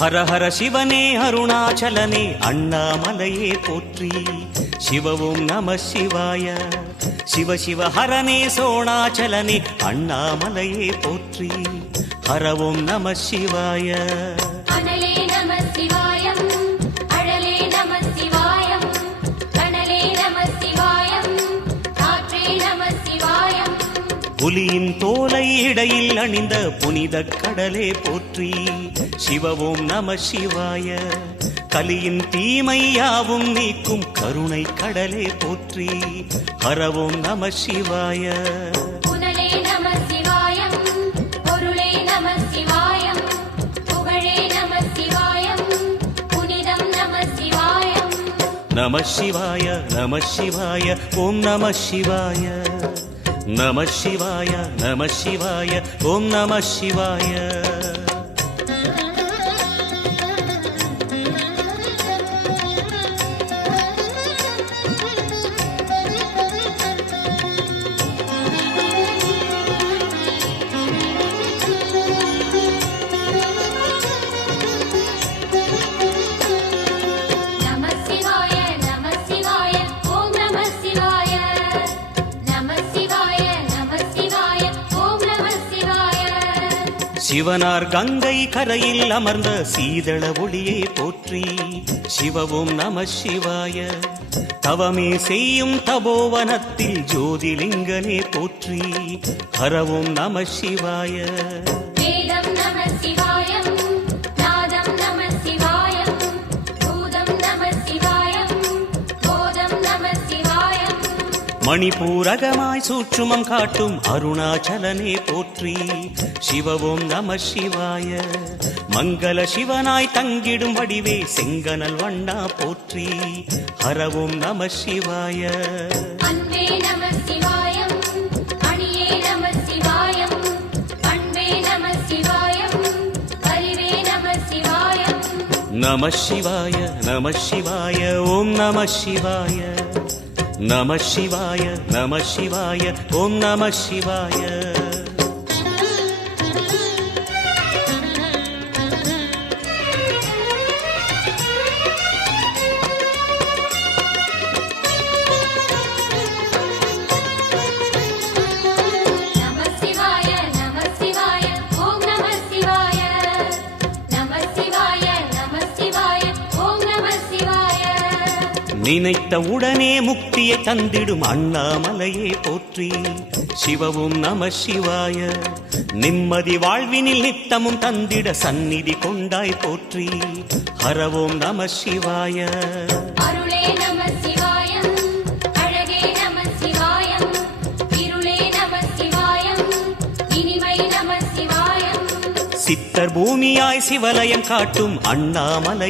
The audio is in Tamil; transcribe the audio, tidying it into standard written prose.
ஹர ஹர சிவனே அருணாச்சலனே அண்ணாமலையே போற்றி. சிவவும் நம சிவாய. சிவ சிவ ஹரனே சோணாச்சலனே அண்ணாமலையே போற்றி. ஹரவும் நம சிவாய. அனலே நம சிவாயம், அழலே நம சிவாயம், கனலே நம சிவாயம், காற்றே நம சிவாயம். புலியின் தோலை இடையில் அணிந்த புனித கடலே போற்றி. சிவவும் நம சிவாய. கலியின் தீமையாவும் நீக்கும் கருணை கடலே போற்றி. ஹரவும் நம சிவாய. புனலே நம சிவாயம், பொருளே நம சிவாயம், புகழே நம சிவாயம், புனிதம் நம சிவாயம். நம சிவாய நம சிவாய ஓம் நம சிவாய. நம சிவாய நம சிவாய ஓம் நம சிவாய. சிவனார் கங்கை கரையில் அமர்ந்த சீதள ஒளியே போற்றி. சிவவும் நம சிவாய. தவமே செய்யும் தபோவனத்தில் ஜோதிலிங்கனே போற்றி. ஹரவும் நம சிவாய. வேதம் நம சிவாயம், நாதம் நம சிவாயம், பூதம் நம சிவாயம், போதம் நம சிவாயம். மணிபூரகமாய் சூட்சுமம் காட்டும் அருணாச்சலனே போற்றி. சிவவும் நம சிவாய. மங்கள சிவனாய் தங்கிடும் வடிவே செங்கனல் வண்ணா போற்றி. ஹரவும் நம சிவாய. அன்பே நம சிவாயம், அணியே நம சிவாயம், பண்பே நம சிவாயம், அறிவே நம சிவாயம். நம சிவாய நம சிவாய ஓம் நம சிவாய. நம சிவாய நம சிவாய ஓம் நம சிவாய. நினைத்த உடனே முக்தியை தந்திடும் அண்ணாமலையே போற்றி. சிவவும் நம சிவாய. நிம்மதி வாழ்வினில் நித்தமும் தந்திட சந்நிதி கொண்டாய் போற்றி. ஹரவோம் நம சிவாய. அருளே நம சிவாயம், அழகே நம சிவாயம், இருளே நம சிவாயம், இனிமை நம சிவாயம். சித்தர் பூமியாய் சிவலயம் காட்டும் அண்ணாமலை